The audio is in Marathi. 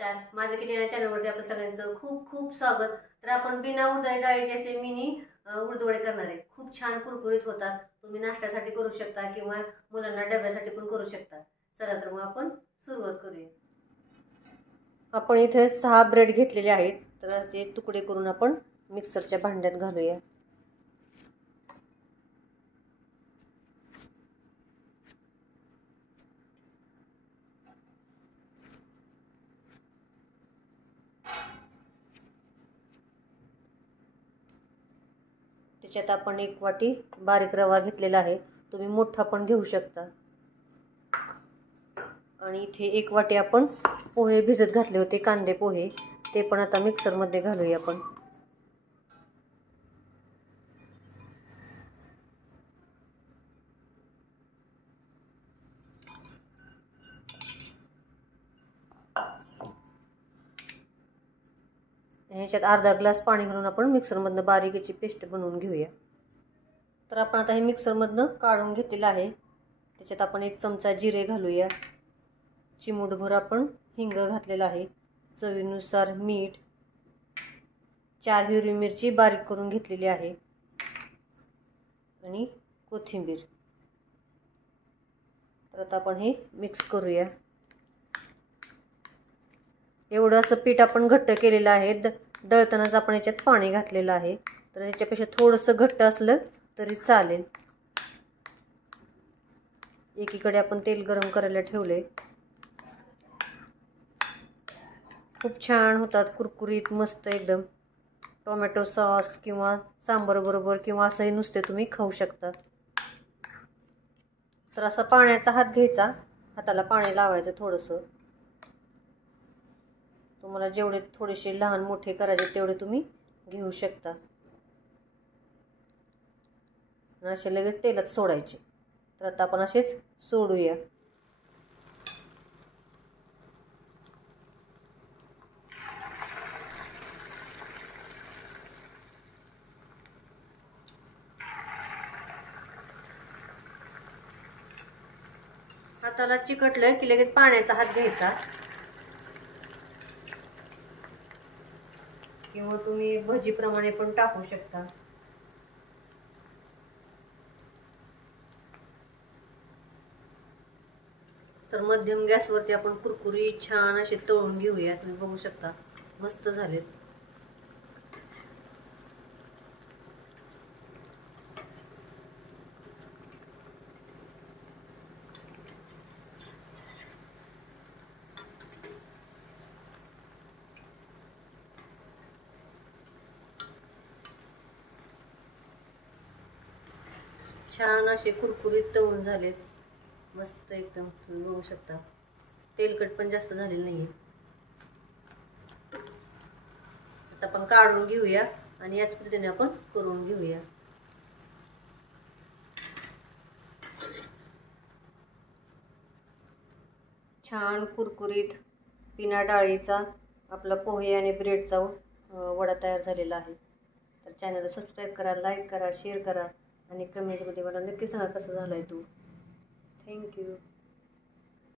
नमस्कार, माझ्या किचन या चॅनलवरती आपलं सगळ्यांचं खूप खूप स्वागत। तर आपण बिना उडदाच्या डाळीचे असे मिनी उडदवडे करणार आहे। खूप छान कुरकुरीत होतात। तुम्ही नाश्त्यासाठी करू शकता किंवा मुलांना डब्यासाठी पण करू शकता। चला तर मग आपण सुरुवात करूया। आपण इथे 6 ब्रेड घेतलेले आहेत, तर त्याचे तुकडे करून आपण मिक्सरच्या भांड्यात घालूया। त्याच्यात आपण 1 वाटी बारीक रवा घेतलेला आहे, तुम्ही मोठा पण घेऊ शकता। आणि इथे 1 वाटी आपण पोहे भिजत घातले होते, कांदे पोहे, ते पण आता मिक्सर मध्ये घालूया आपण। ह्याच्यात अर्धा ग्लास पाणी घालून आपण मिक्सर मधनं बारीक याची पेस्ट बनवून घेऊया। तर आपण आता हे मिक्सर मधनं काढून घेतलेलं आहे। त्याच्यात आपण 1 चमचा जिरे घालूया, चिमूटभर आपण हिंग घातलेला आहे, चवीनुसार मीठ, 4 हिरवी मिरची बारीक करून घेतलेली आहे आणि कोथिंबीर। तर आता आपण हे मिक्स करूया। एवढं असं पीठ आपण घट्ट केलेलं आहे। दळतानाच आपण याच्यात पाणी घातलेलं आहे, तर याच्यापेक्षा थोडंसं घट्ट असलं तरी चालेल। एकीकडे आपण तेल गरम करायला ठेवले। खूप छान होतात, कुरकुरीत मस्त एकदम। टोमॅटो सॉस किंवा सांबार बरोबर किंवा असंही नुसते तुम्ही खाऊ शकता। तर असा पाण्याचा हात घ्यायचा, हाताला पाणी लावायचं थोडंसं। तुम्हाला जेवढे थोडेसे लहान मोठे करायचे तेवढे तुम्ही घेऊ शकता। असे लगेच तेलात सोडायचे। तर आता आपण असेच सोडूया। हाताला चिकटलं की लगेच पाण्याचा हात घ्यायचा, किंवा तुम्ही भजी प्रमाणे पण टाकू शकता। तर मध्यम गॅसवरती आपण कुरकुरीत छान असे तळून घेऊया। तुम्ही बघू शकता मस्त झालेत। छान असे कुरकुरीत तळून झालेत, मस्त एकदम। तुम्ही बघू शकता तेलकट पण जास्त झालेलं नाहीये। आता आपण काढून घेऊया आणि याच पद्धतीने आपण करून घेऊया। छान कुरकुरीत बिना डाळीचा आपला पोहे आणि ब्रेडचा वडा तयार झालेला आहे। तर चॅनलला सबस्क्राईब करा, लाईक करा, शेअर करा आणि कमेंटमध्ये मला नक्की सांगा कसा झालाय तो। थँक्यू।